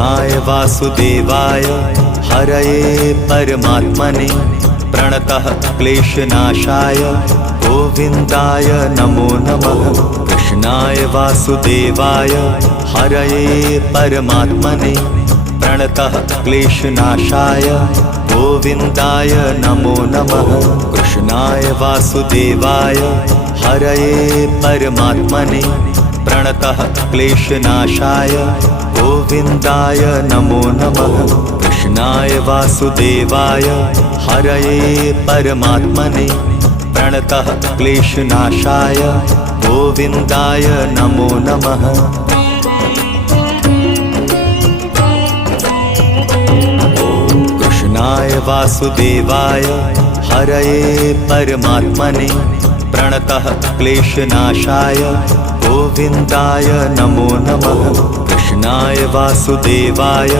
कृष्णाय वासुदेवाय हरये परमात्मने प्रणतः क्लेशनाशाय गोविन्दाय नमो नमः। कृष्णाय वासुदेवाय हरये परमात्मने प्रणतः क्लेशनाशाय गोविन्दाय नमो नमः। कृष्णाय वासुदेवाय हरये परमात्मने प्रणतः क्लेशनाशाय गोविन्दाय नमो नमः। कृष्णाय वासुदेवाय हरये परमात्मने प्रणतः क्लेशनाशाय गोविन्दाय नमो नमः। कृष्णाय वासुदेवाय हरये परमात्मने प्रणतः क्लेशनाशाय गोविन्दाय नमो नमः। कृष्णाय वासुदेवाय